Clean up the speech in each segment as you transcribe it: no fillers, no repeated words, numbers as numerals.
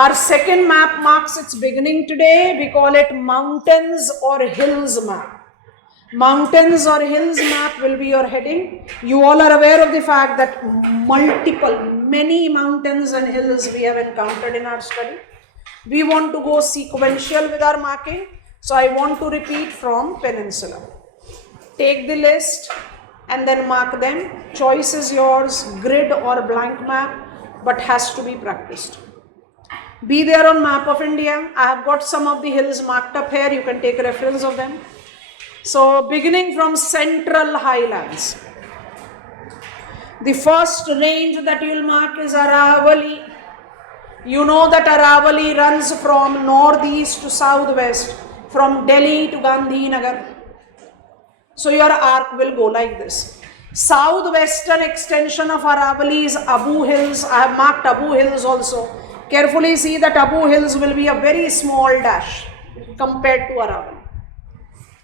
Our second map marks its beginning today. We call it mountains or hills map. Mountains or hills map will be your heading. You all are aware of the fact that many mountains and hills we have encountered in our study. We want to go sequential with our marking. So I want to repeat from peninsula. Take the list and then mark them. Choice is yours, grid or blank map, but has to be practiced. Be there on map of India. I have got some of the hills marked up here. You can take reference of them. So beginning from central highlands. The first range that you will mark is Aravalli. You know that Aravalli runs from northeast to southwest, from Delhi to Gandhinagar. So your arc will go like this. Southwestern extension of Aravalli is Abu Hills. I have marked Abu Hills also. Carefully see that Abu Hills will be a very small dash compared to Aravalli.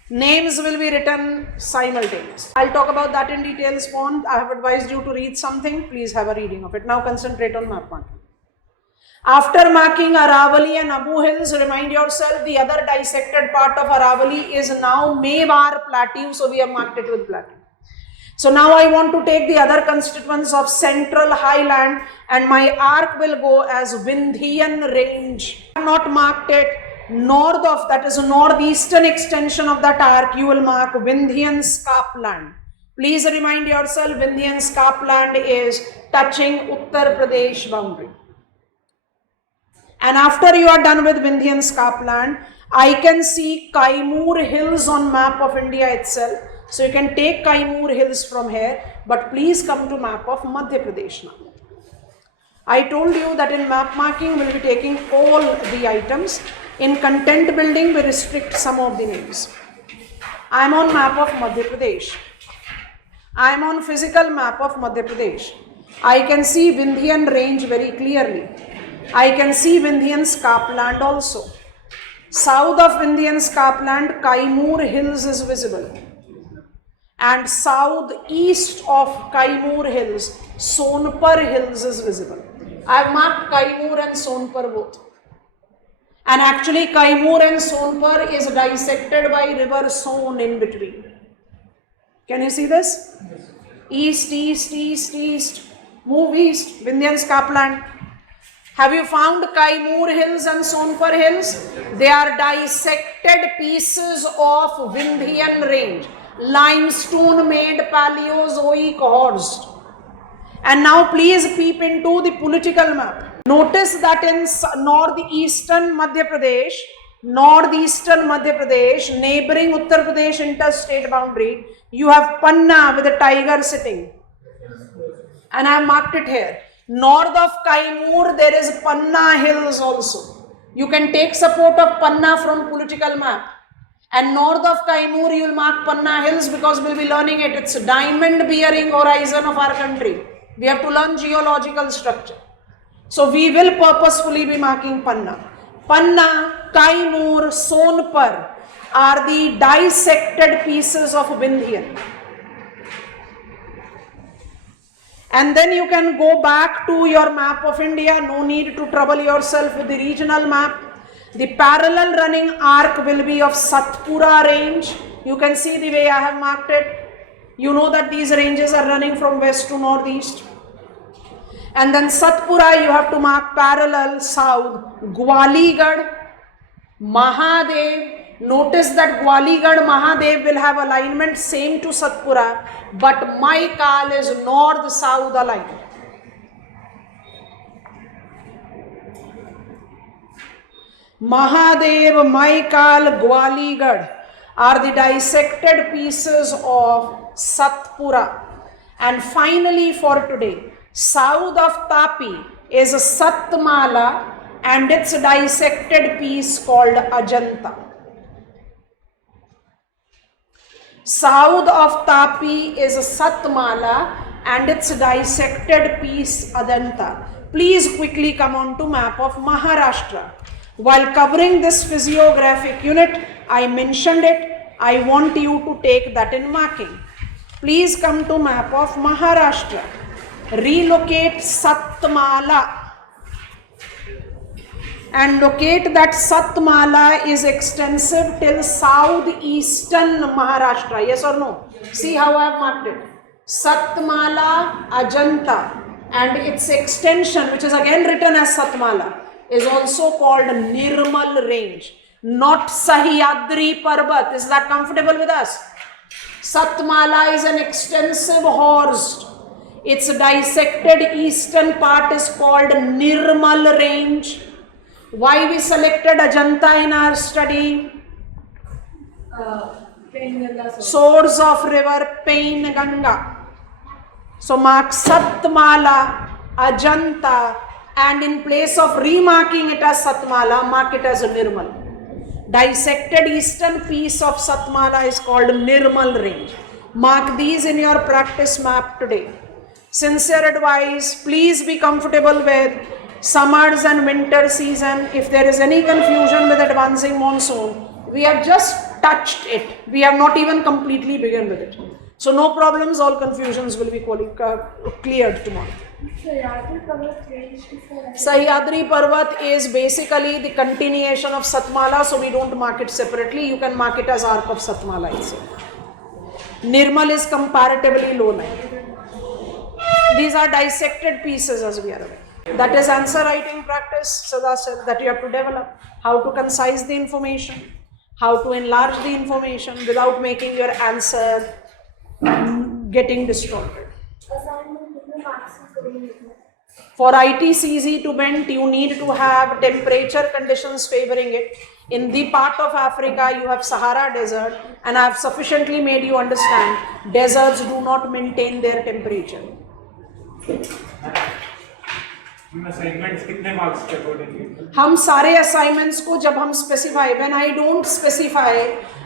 Names will be written simultaneously. I'll talk about that in detail spawn. I have advised you to read something. Please have a reading of it. Now concentrate on map marking. After marking Aravalli and Abu Hills, remind yourself the other dissected part of Aravalli is now Mewar Plateau. So we have marked it with plateau. So now I want to take the other constituents of central highland and my arc will go as Vindhyan range. I have not marked it. North of, that is northeastern extension of that arc, you will mark Vindhyan Scarpland. Please remind yourself Vindhyan Scarpland is touching Uttar Pradesh boundary. And after you are done with Vindhyan Scarpland, I can see Kaimur Hills on map of India itself. So you can take Kaimur Hills from here, but please come to map of Madhya Pradesh now. I told you that in map marking we will be taking all the items. In content building we restrict some of the names. I am on map of Madhya Pradesh. I am on physical map of Madhya Pradesh. I can see Vindhyan range very clearly. I can see Vindhyan Scarpland also. South of Vindhyan Scarpland, Kaimur Hills is visible. And southeast of Kaimur Hills, Sonpar Hills is visible. I have marked Kaimur and Sonpar both. And actually Kaimur and Sonpar is dissected by river Son in between. Can you see this? East, east, east, east. Move east, Vindhyan Scarpland. Have you found Kaimur Hills and Sonpar Hills? They are dissected pieces of Vindhyan range. Limestone made Paleozoic horst. And now please peep into the political map. Notice that in northeastern Madhya Pradesh, neighboring Uttar Pradesh interstate boundary, you have Panna with a tiger sitting. And I have marked it here. North of Kaimur, there is Panna Hills also. You can take support of Panna from political map. And north of Kaimur, you will mark Panna Hills because we will be learning it. It's a diamond bearing horizon of our country. We have to learn geological structure. So we will purposefully be marking Panna. Panna, Kaimur, Sonpar are the dissected pieces of Vindhyan. And then you can go back to your map of India. No need to trouble yourself with the regional map. The parallel running arc will be of Satpura range. You can see the way I have marked it. You know that these ranges are running from west to northeast. And then Satpura you have to mark parallel south. Gwaligarh, Mahadev. Notice that Gwaligarh, Mahadev will have alignment same to Satpura, but Maikal is north-south aligned. Mahadev, Maikal, Gwaligarh are the dissected pieces of Satpura. And finally for today, south of Tapi is Satmala and its dissected piece called Ajanta. South of Tapi is Satmala and its dissected piece Ajanta. Please quickly come on to map of Maharashtra. While covering this physiographic unit, I mentioned it. I want you to take that in marking. Please come to map of Maharashtra. Relocate Satmala. and locate that Satmala is extensive till southeastern Maharashtra. Yes or no? See how I have marked it. Satmala, Ajanta, and its extension, which is again written as Satmala, is also called Nirmal range, not Sahyadri Parbat. Is that comfortable with us? Satmala is an extensive horst. Its dissected eastern part is called Nirmal range. Why we selected Ajanta in our study? Source of river Painganga. So mark Satmala, Ajanta, and in place of remarking it as Satmala, mark it as Nirmal. Dissected eastern piece of Satmala is called Nirmal range. Mark these in your practice map today. Sincere advice, please be comfortable with summers and winter season. If there is any confusion with advancing monsoon, we have just touched it. We have not even completely begun with it. So no problems, all confusions will be cleared tomorrow. Sahyadri Parvat is basically the continuation of Satmala, so we don't mark it separately. You can mark it as arc of Satmala itself. Nirmal is comparatively low lying. These are dissected pieces, as we are aware. That is answer writing practice, Sada said, that you have to develop. How to concise the information, how to enlarge the information without making your answer getting distorted. For ITCZ to bend, you need to have temperature conditions favoring it. In the part of Africa, you have Sahara Desert, and I have sufficiently made you understand deserts do not maintain their temperature. Assignments कितने marks के according? हम सारे assignments को जब हम specify, when I don't specify,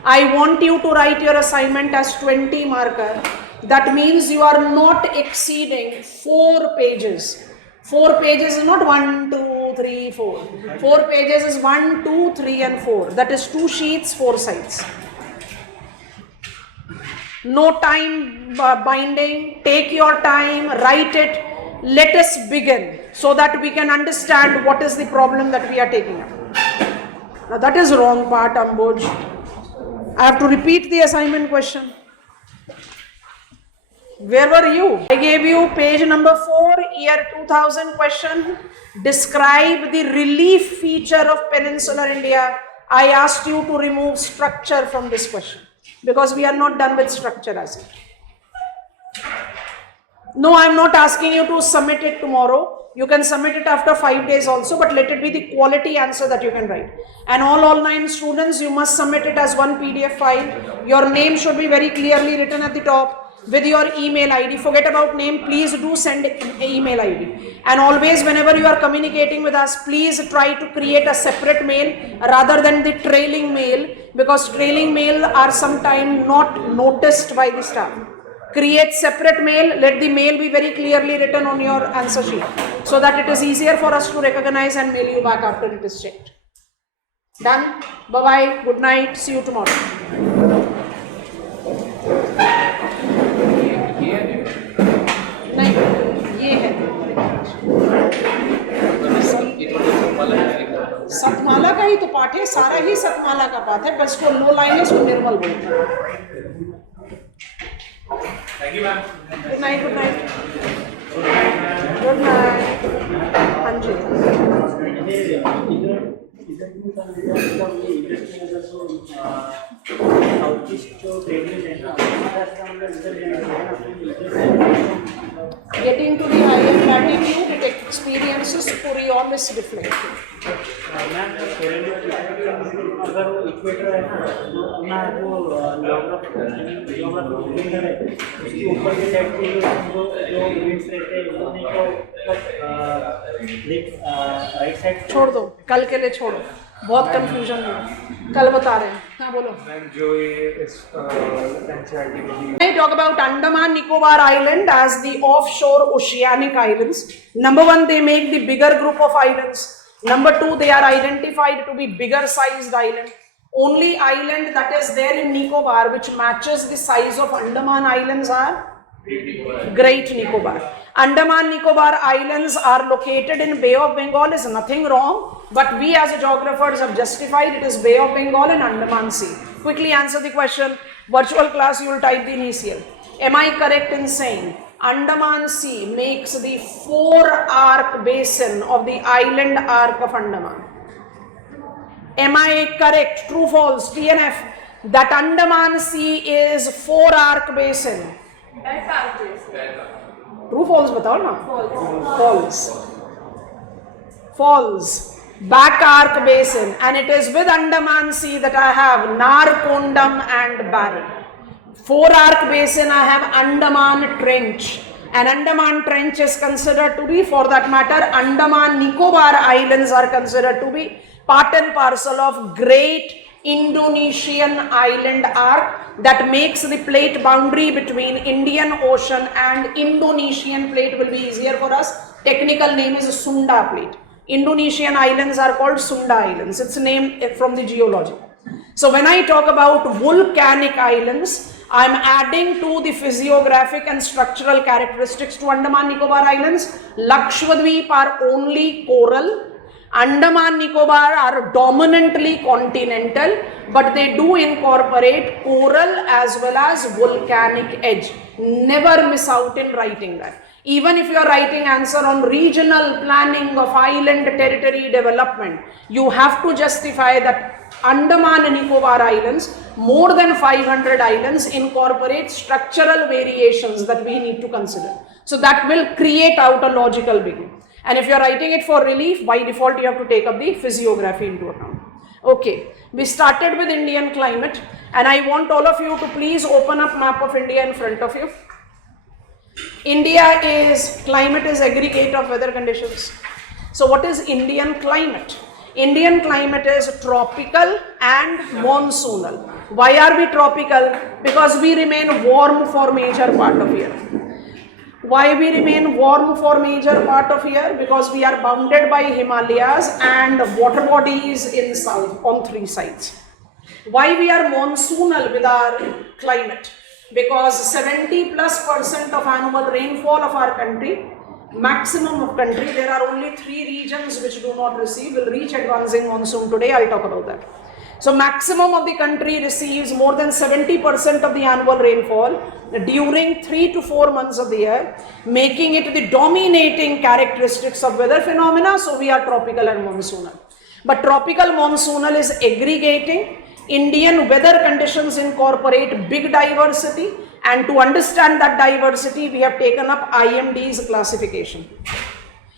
I want you to write your assignment as 20 marker. That means you are not exceeding 4 pages. 4 pages is not 1, 2, 3, 4. 4 pages is 1, 2, 3 and 4. That is 2 sheets, 4 sides. No time binding. Take your time, write it. Let us begin so that we can understand what is the problem that we are taking up. Now that is wrong part, Amboj. I have to repeat the assignment question. Where were you? I gave you page number 4, year 2000 question. Describe the relief feature of peninsular India. I asked you to remove structure from this question because we are not done with structure as yet. No, I am not asking you to submit it tomorrow. You can submit it after 5 days also, but let it be the quality answer that you can write. And all 9 students, you must submit it as one PDF file. Your name should be very clearly written at the top with your email ID. Forget about name, please do send email ID. And always whenever you are communicating with us, please try to create a separate mail rather than the trailing mail, because trailing mail are sometimes not noticed by the staff. Create separate mail, let the mail be very clearly written on your answer sheet so that it is easier for us to recognize and mail you back after it is checked. Done? Bye-bye, good night, see you tomorrow. नहीं, ये है सतमाला का ही तो पाठ है, सारा ही सतमाला का पाठ है, बस को लो लाइन है, उसको निर्मल बोलते हैं. Thank you ma'am. Good night. Good night. Good night. हाँ जी. Getting to the higher latitude, it experiences Coriolis deflection. अगर वो इक्वेटर है ना, तो अपना जो है उसके ऊपर के साइड पे जो विंड्स रहते हैं राइट साइड छोड़ दो, कल के लिए छोड़ो, बहुत कंफ्यूजन है, कल बता रहे हैं. हाँ बोलो. जो ये I talk about Andaman Nicobar Island as the offshore oceanic islands. Number 1, they make the bigger group of islands. Number 2, they are identified to be bigger sized island. Only island that is there in Nicobar which matches the size of Andaman Islands are Great Nicobar. Andaman Nicobar Islands are located in Bay of Bengal, is nothing wrong. But we as geographers have justified it is Bay of Bengal and Andaman Sea. Quickly answer the question. Virtual class, you will type the initial. Am I correct in saying Andaman Sea makes the 4-arc basin of the island arc of Andaman? Am I correct? True, false? TNF. That Andaman Sea is 4-arc basin. True, false? Batao na. False. False. Back arc basin, and it is with Andaman Sea that I have Narkondam and Barren. 4-arc basin, I have Andaman Trench, and Andaman Trench is considered to be, for that matter, Andaman Nicobar Islands are considered to be part and parcel of Great Indonesian Island Arc that makes the plate boundary between Indian Ocean and Indonesian plate will be easier for us. Technical name is Sunda Plate. Indonesian islands are called Sunda Islands. It's named from the geology. So when I talk about volcanic islands, I'm adding to the physiographic and structural characteristics to Andaman Nicobar Islands. Lakshadweep are only coral. Andaman Nicobar are dominantly continental, but they do incorporate coral as well as volcanic edge. Never miss out in writing that. Even if you are writing answer on regional planning of island territory development, you have to justify that Andaman and Nicobar Islands, more than 500 islands, incorporate structural variations that we need to consider. So that will create out a logical beginning. And if you are writing it for relief, by default you have to take up the physiography into account. Okay, we started with Indian climate, and I want all of you to please open up map of India in front of you. Climate is aggregate of weather conditions. So what is Indian climate? Indian climate is tropical and monsoonal. Why are we tropical? Because we remain warm for major part of year. Why we remain warm for major part of year? Because we are bounded by Himalayas and water bodies in south on 3 sides. Why we are monsoonal with our climate? Because 70+% of annual rainfall of our country, maximum of country, there are only 3 regions which do not receive, will reach advancing monsoon today. I'll talk about that. So maximum of the country receives more than 70% of the annual rainfall during 3 to 4 months of the year, making it the dominating characteristics of weather phenomena. So we are tropical and monsoonal. But tropical monsoonal is aggregating. Indian weather conditions incorporate big diversity, and to understand that diversity, we have taken up IMD's classification.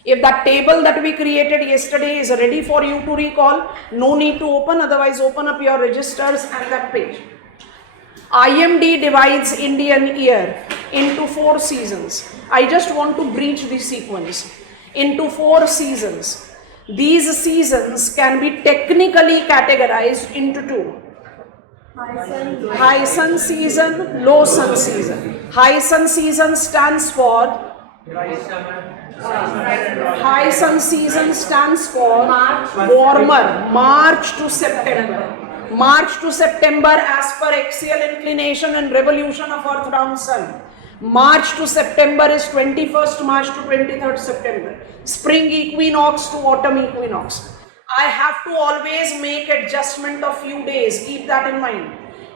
If that table that we created yesterday is ready for you to recall, no need to open, otherwise open up your registers and that page. IMD divides Indian year into 4 seasons. I just want to breach the sequence into 4 seasons. These seasons can be technically categorized into 2. High sun season, low sun season. High sun season stands for warmer, March to September. March to September as per axial inclination and revolution of Earth around Sun. March to September is 21st March to 23rd September. Spring equinox to autumn equinox. I have to always make adjustment of few days, keep that in mind.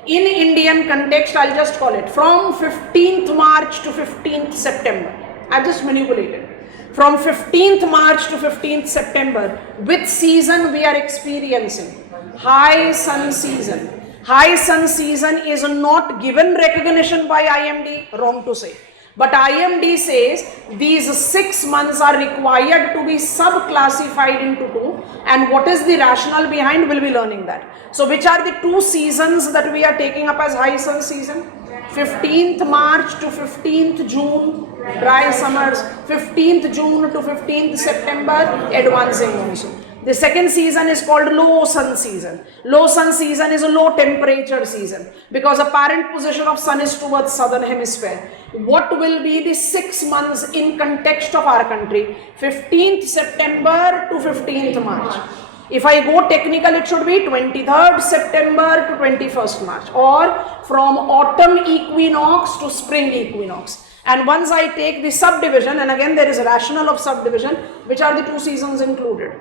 In Indian context, I'll just call it from 15th March to 15th September. I've just manipulated. From 15th March to 15th September, which season we are experiencing? High sun season. High sun season is not given recognition by IMD, wrong to say. But IMD says these 6 months are required to be sub-classified into 2, and what is the rationale behind, we'll be learning that. So which are the 2 seasons that we are taking up as high sun season? 15th March to 15th June, dry summers. 15th June to 15th September, advancing monsoon. The second season is called low sun season. Low sun season is a low temperature season because apparent position of sun is towards southern hemisphere. What will be the 6 months in context of our country? 15th September to 15th March. If I go technical, it should be 23rd September to 21st March, or from autumn equinox to spring equinox. And once I take the subdivision, and again there is a rationale of subdivision, which are the 2 seasons included?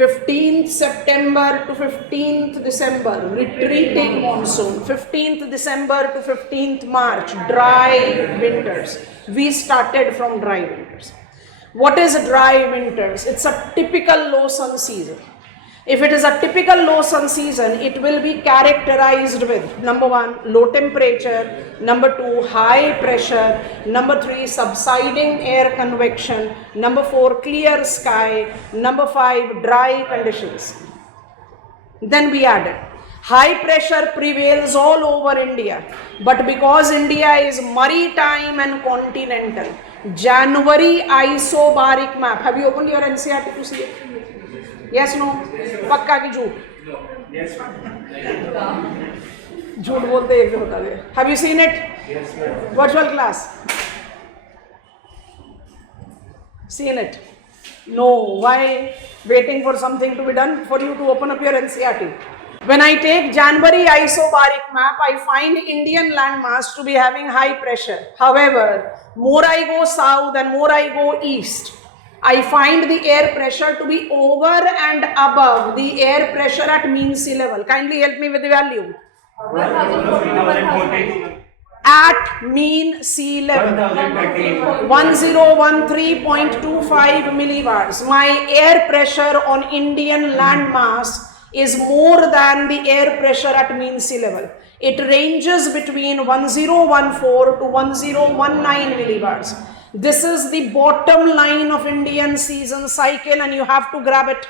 15th September to 15th December, retreating monsoon. 15th December to 15th March, dry winters. We started from dry winters. What is dry winters? It's a typical low sun season. If it is a typical low sun season, it will be characterized with number 1, low temperature, number 2, high pressure, number 3, subsiding air convection, number 4, clear sky, number 5, dry conditions. Then we added high pressure prevails all over India, but because India is maritime and continental, January isobaric map. Have you opened your NCERT to see it? Yes, no? पक्का की झूठ? Yes, झूठ बोलते एक दिन बता दे. Have you seen it? yes, ma'am. Virtual class. Seen it? No. Why? Waiting for something to be done for you to open up your NCERT. When I take January isobaric map, I find Indian landmass to be having high pressure. However, more I go south and more I go east, I find the air pressure to be over and above the air pressure at mean sea level. Kindly help me with the value. 1014. At mean sea level. 1013.25 millibars. My air pressure on Indian landmass is more than the air pressure at mean sea level. It ranges between 1014 to 1019 millibars. This is the bottom line of Indian season cycle and you have to grab it.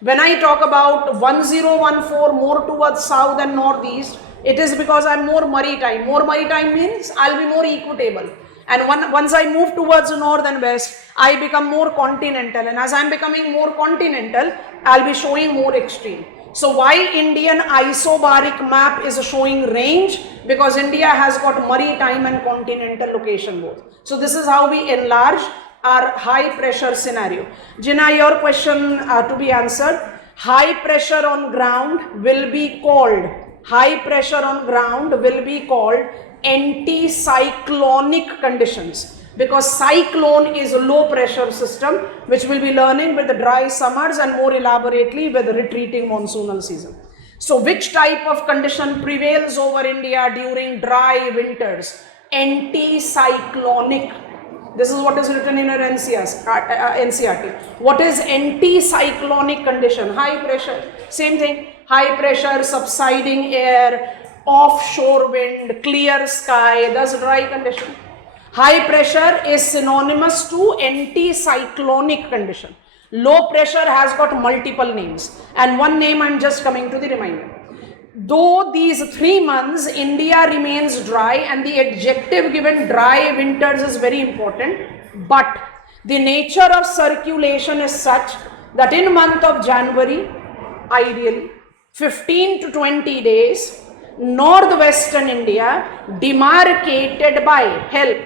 When I talk about 1014 more towards south and northeast, it is because I am more maritime. More maritime means I will be more equatable. And once I move towards north and west, I become more continental. And as I am becoming more continental, I will be showing more extreme. So why Indian isobaric map is showing range? Because India has got maritime and continental location both. So this is how we enlarge our high pressure scenario. Jina, your question to be answered. High pressure on ground will be called anticyclonic conditions, because cyclone is a low pressure system which we'll be learning with the dry summers and more elaborately with the retreating monsoonal season. So which type of condition prevails over India during dry winters? Anticyclonic. This is what is written in your NCERT. What is anticyclonic condition? High pressure, same thing. High pressure, subsiding air, offshore wind, clear sky, thus dry condition. High pressure is synonymous to anticyclonic condition. Low pressure has got multiple names, and one name I am just coming to the reminder. Though these 3 months India remains dry, and the adjective given dry winters is very important, but the nature of circulation is such that in month of January, ideally 15 to 20 days, northwestern India demarcated by, help,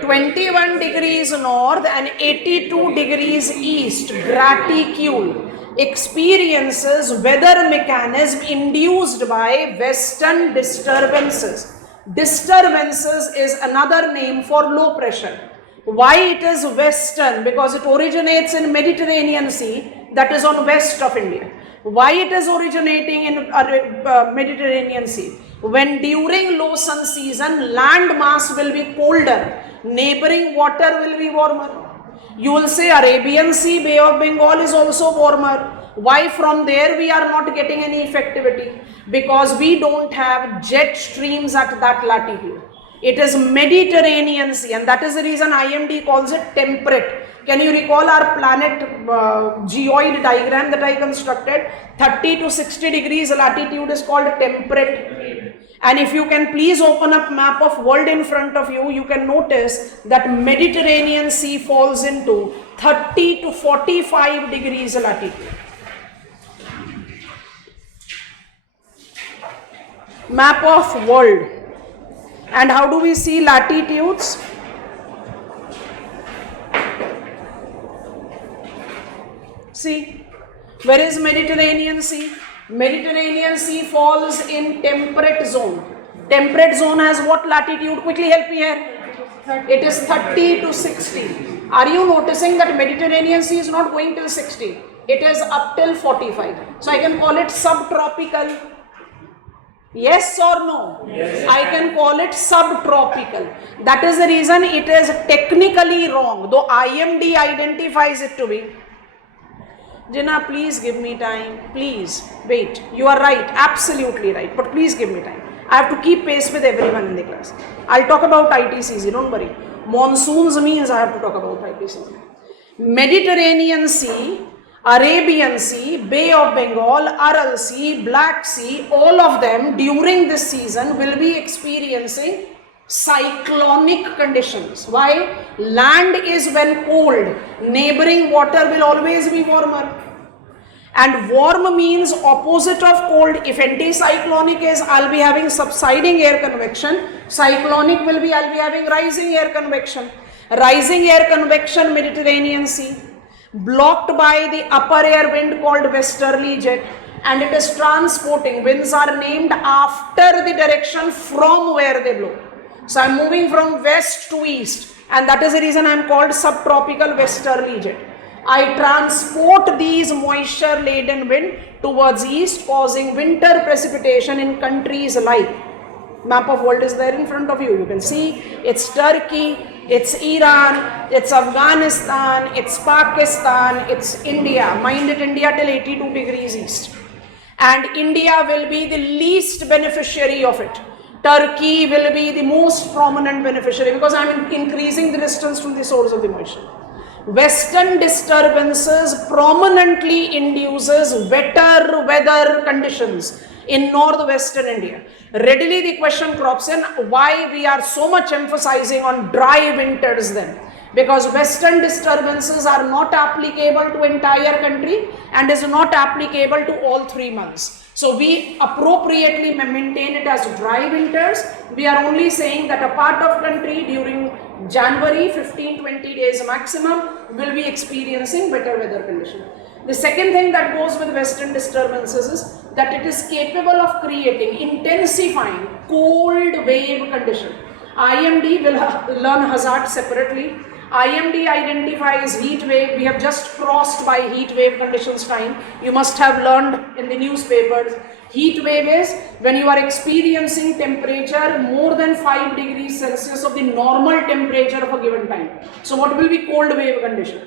21 degrees north and 82 degrees east graticule experiences weather mechanism induced by western disturbances. Disturbances is another name for low pressure. Why it is western? Because it originates in Mediterranean Sea, that is on west of India. Why it is originating in Mediterranean Sea? When during low sun season, land mass will be colder, neighboring water will be warmer. You will say Arabian Sea, Bay of Bengal is also warmer. Why from there we are not getting any effectivity? Because we don't have jet streams at that latitude. It is Mediterranean Sea, and that is the reason IMD calls it temperate. Can you recall our planet geoid diagram that I constructed? 30 to 60 degrees latitude is called temperate. And if you can please open up map of world in front of you, you can notice that Mediterranean Sea falls into 30 to 45 degrees latitude. Map of world. And how do we see latitudes? See, where is Mediterranean Sea? Mediterranean Sea falls in temperate zone. Temperate zone has what latitude? Quickly help me here. It is 30 to 60. Are you noticing that Mediterranean Sea is not going till 60? It is up till 45. So I can call it subtropical. Yes or no? Yes. I can call it subtropical. That is the reason it is technically wrong, though IMD identifies it to be. Jinnah, please give me time. Please wait. You are right, absolutely right. But please give me time. I have to keep pace with everyone in the class. I'll talk about ITCZ, don't worry. Monsoons means I have to talk about ITCZ. Mediterranean Sea, Arabian Sea, Bay of Bengal, Aral Sea, Black Sea, all of them during this season will be experiencing cyclonic conditions. Why? Land is when cold, neighboring water will always be warmer. And warm means opposite of cold. If anticyclonic is, I'll be having subsiding air convection. Cyclonic will be, I'll be having rising air convection. Rising air convection, Mediterranean Sea, blocked by the upper air wind called westerly jet, and it is transporting. Winds are named after the direction from where they blow. So I'm moving from west to east, and that is the reason I'm called subtropical westerly jet. I transport these moisture laden wind towards east, causing winter precipitation in countries like, map of world is there in front of you. You can see it's Turkey, it's Iran, it's Afghanistan, it's Pakistan, it's India. Mind it, India till 82 degrees east. And India will be the least beneficiary of it. Turkey will be the most prominent beneficiary because I'm increasing the distance from the source of the moisture. Western disturbances prominently induces wetter weather conditions in northwestern India. Readily the question crops in, why we are so much emphasizing on dry winters then? Because western disturbances are not applicable to entire country and is not applicable to all 3 months. So we appropriately maintain it as dry winters. We are only saying that a part of country during January 15-20 days maximum will be experiencing better weather conditions. The second thing that goes with western disturbances is that it is capable of creating, intensifying cold wave condition. IMD will learn hazard separately. IMD identifies heat wave. We have just crossed by heat wave conditions time. You must have learned in the newspapers. Heat wave is when you are experiencing temperature more than 5 degrees Celsius of the normal temperature of a given time. So what will be cold wave condition?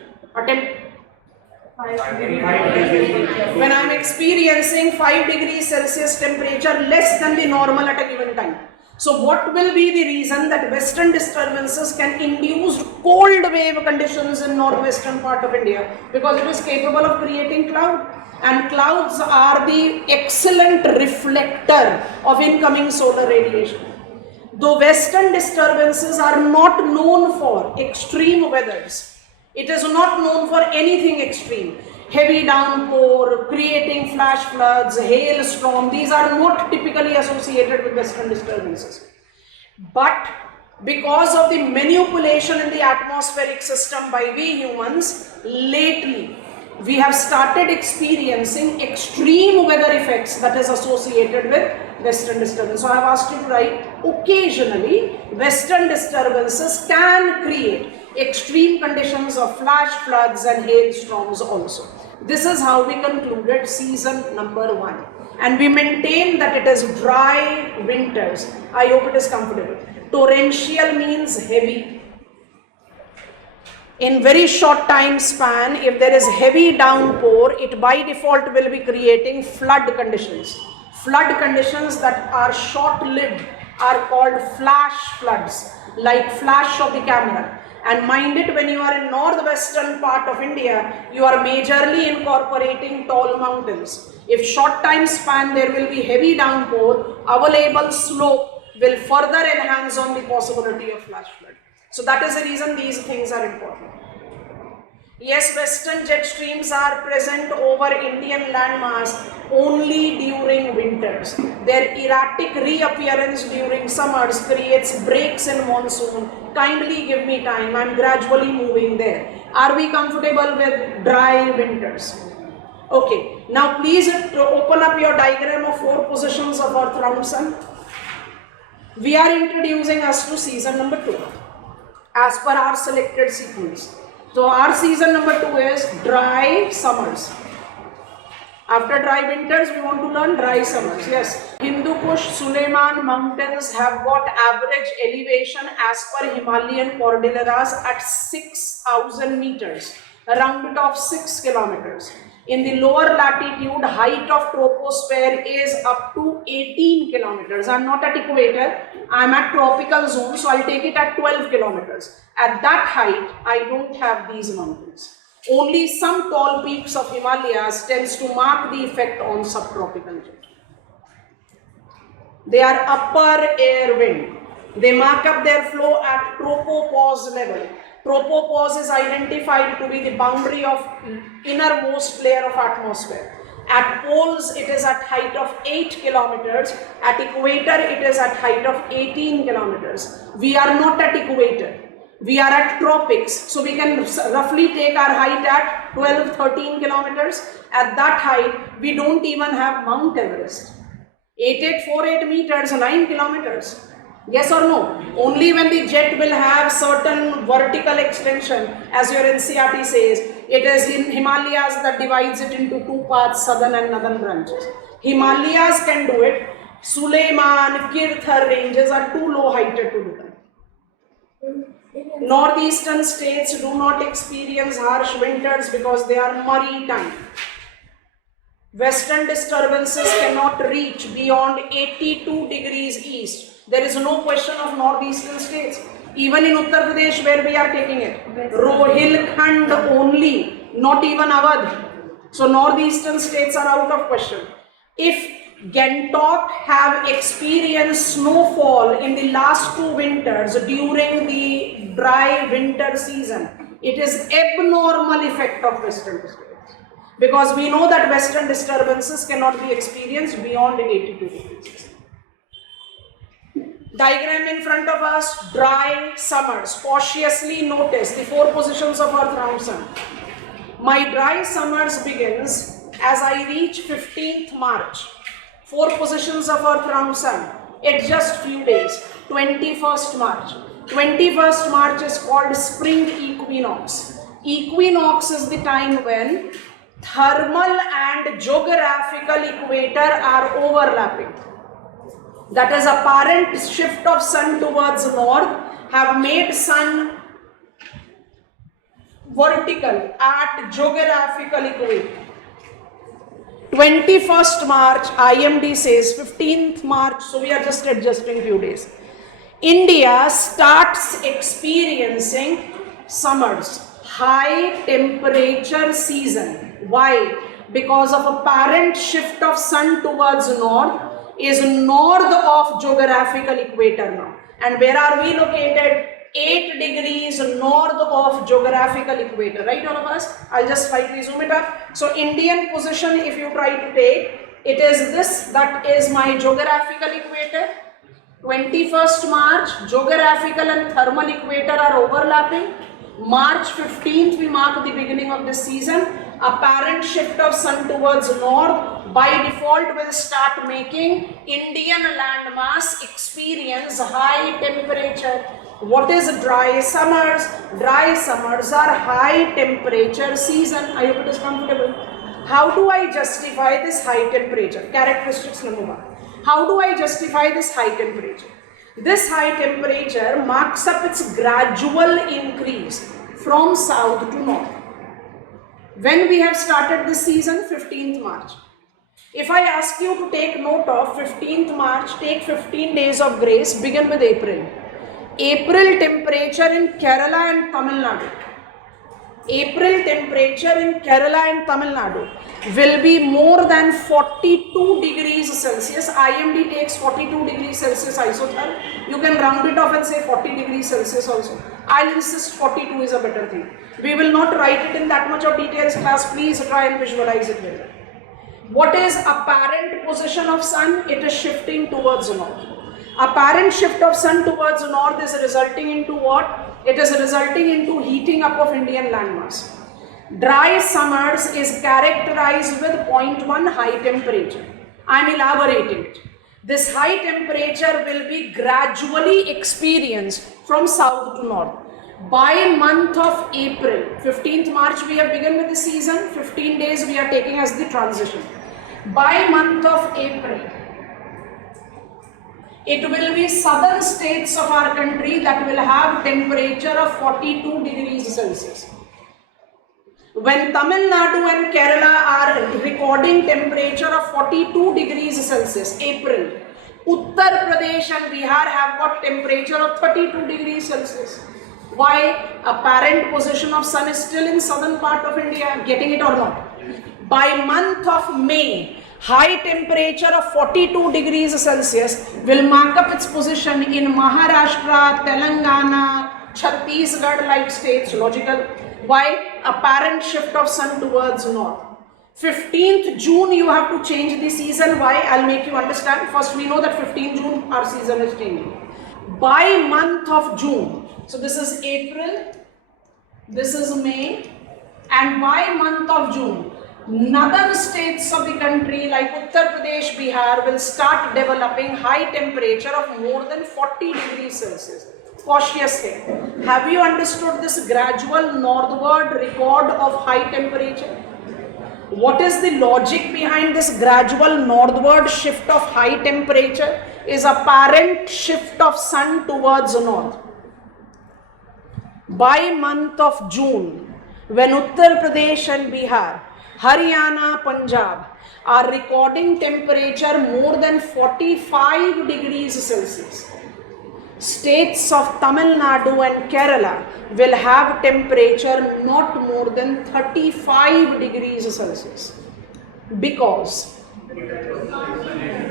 When I am experiencing 5 degrees Celsius temperature less than the normal at a given time. So what will be the reason that western disturbances can induce cold wave conditions in northwestern part of India? Because it is capable of creating cloud, and clouds are the excellent reflector of incoming solar radiation. Though western disturbances are not known for extreme weathers, it is not known for anything extreme. Heavy downpour, creating flash floods, hailstorm, these are not typically associated with western disturbances. But because of the manipulation in the atmospheric system by we humans, lately we have started experiencing extreme weather effects that is associated with western disturbance. So I have asked you to write, occasionally western disturbances can create extreme conditions of flash floods and hailstorms also. This is how we concluded season number 1. And we maintain that it is dry winters. I hope it is comfortable. Torrential means heavy. In very short time span, if there is heavy downpour, it by default will be creating flood conditions. Flood conditions that are short-lived are called flash floods, like flash of the camera. And mind it, when you are in northwestern part of India, you are majorly incorporating tall mountains. If short time span there will be heavy downpour, available slope will further enhance on the possibility of flash flood. So that is the reason these things are important. Yes, western jet streams are present over Indian landmass only during winters. Their erratic reappearance during summers creates breaks in monsoon. Kindly give me time, I am gradually moving there. Are we comfortable with dry winters? Okay, now please open up your diagram of 4 positions of Earth round Sun. We are introducing us to season number 2 as per our selected sequence. So our season number 2 is dry summers. After dry winters, we want to learn dry summers. Yes, Hindu Kush, Suleiman mountains have got average elevation as per Himalayan Cordilleras at 6,000 meters, rounded off 6 kilometers. In the lower latitude, height of troposphere is up to 18 kilometers. I'm not at equator, I'm at tropical zone, so I'll take it at 12 kilometers. At that height, I don't have these mountains. Only some tall peaks of Himalayas tends to mark the effect on subtropical zone. They are upper air wind. They mark up their flow at tropopause level. Tropopause is identified to be the boundary of innermost layer of atmosphere. At poles, it is at height of 8 kilometers. At equator, it is at height of 18 kilometers. We are not at equator. We are at tropics. So we can roughly take our height at 12-13 kilometers. At that height, we don't even have Mount Everest. 8848 meters, 9 kilometers. Yes or no? Only when the jet will have certain vertical extension, as your NCERT says, it is in Himalayas that divides it into 2 parts, southern and northern branches. Himalayas can do it. Suleiman, Kirthar ranges are too low heighted to do that. Northeastern states do not experience harsh winters because they are maritime. Western disturbances cannot reach beyond 82 degrees east. There is no question of northeastern states. Even in Uttar Pradesh where we are taking it, Rohilkhand only, not even Awadh. So northeastern states are out of question. If Gangtok have experienced snowfall in the last 2 winters during the dry winter season, it is abnormal effect of western disturbance. Because we know that western disturbances cannot be experienced beyond 82 degrees. Diagram in front of us, dry summers. Cautiously notice the 4 positions of Earth around Sun. My dry summers begins as I reach 15th March. 4 positions of Earth around Sun. It's just few days. 21st March. 21st March is called spring equinox. Equinox is the time when thermal and geographical equator are overlapping. That is, apparent shift of sun towards north have made sun vertical at geographical equator. 21st March, IMD says 15th March, so we are just adjusting few days. India starts experiencing summers, high temperature season. Why? Because of apparent shift of sun towards north is north of geographical equator now. And where are we located? 8 degrees north of geographical equator, right, all of us? I'll just slightly zoom it up. So Indian position, if you try to take, it is this, that is my geographical equator. 21st March, geographical and thermal equator are overlapping. March 15th, we mark the beginning of this season. Apparent shift of sun towards north by default will start making Indian landmass experience high temperature. What is dry summers? Dry summers are high temperature season. I hope it is comfortable. How do I justify this high temperature? Characteristics number 1. How do I justify this high temperature? This high temperature marks up its gradual increase from south to north. When we have started this season, 15th March. If I ask you to take note of 15th March, take 15 days of grace, begin with April. April temperature in Kerala and Tamil Nadu. April temperature in Kerala and Tamil Nadu will be more than 42 degrees Celsius. IMD takes 42 degrees Celsius isotherm. You can round it off and say 40 degrees Celsius also. I'll insist 42 is a better thing. We will not write it in that much of details class. Please try and visualize it better. What is apparent position of sun? It is shifting towards north. Apparent shift of sun towards north is resulting into what? It is resulting into heating up of Indian landmass. Dry summers is characterized with 0.1 high temperature. I am elaborating it. This high temperature will be gradually experienced from south to north. By month of April, 15th March we have begun with the season, 15 days we are taking as the transition. By month of April, it will be southern states of our country that will have temperature of 42 degrees Celsius. When Tamil Nadu and Kerala are recording temperature of 42 degrees Celsius, April, Uttar Pradesh and Bihar have got temperature of 32 degrees Celsius. Why? Apparent position of sun is still in southern part of India. Getting it or not? By month of May, high temperature of 42 degrees Celsius will mark up its position in Maharashtra, Telangana, Chhattisgarh like states. Logical. Why? Apparent shift of sun towards north. 15th June you have to change the season. Why? I'll make you understand. First we know that 15th June our season is changing. By month of June, so this is April, this is May, and by month of June, northern states of the country like Uttar Pradesh, Bihar will start developing high temperature of more than 40 degrees Celsius. Cautious here. Have you understood this gradual northward record of high temperature? What is the logic behind this gradual northward shift of high temperature? Is apparent shift of sun towards north. By month of June, when Uttar Pradesh and Bihar, Haryana, Punjab are recording temperature more than 45 degrees Celsius, states of Tamil Nadu and Kerala will have temperature not more than 35 degrees Celsius. Because,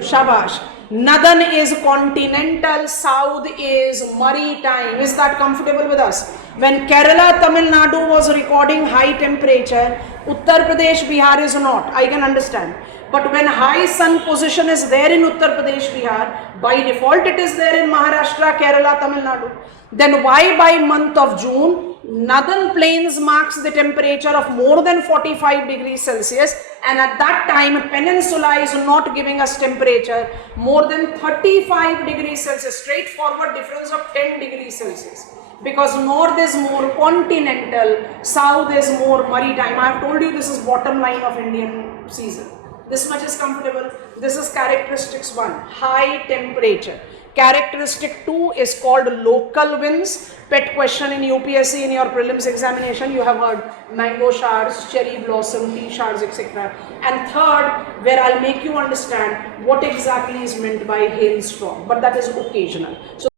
shabash, northern is continental, south is maritime. Is that comfortable with us? When Kerala, Tamil Nadu was recording high temperature, Uttar Pradesh, Bihar is not. I can understand. But when high sun position is there in Uttar Pradesh, Bihar, by default it is there in Maharashtra, Kerala, Tamil Nadu. Then why by month of June, northern plains marks the temperature of more than 45 degrees Celsius, and at that time peninsula is not giving us temperature more than 35 degrees Celsius, straightforward difference of 10 degrees Celsius. Because north is more continental, south is more maritime. I have told you this is bottom line of Indian season. This much is comfortable. This is characteristics 1, high temperature. Characteristic 2 is called local winds. Pet question in UPSC in your prelims examination, you have heard mango showers, cherry blossom, tea showers, etc. And third, where I'll make you understand what exactly is meant by hailstorm, but that is occasional. So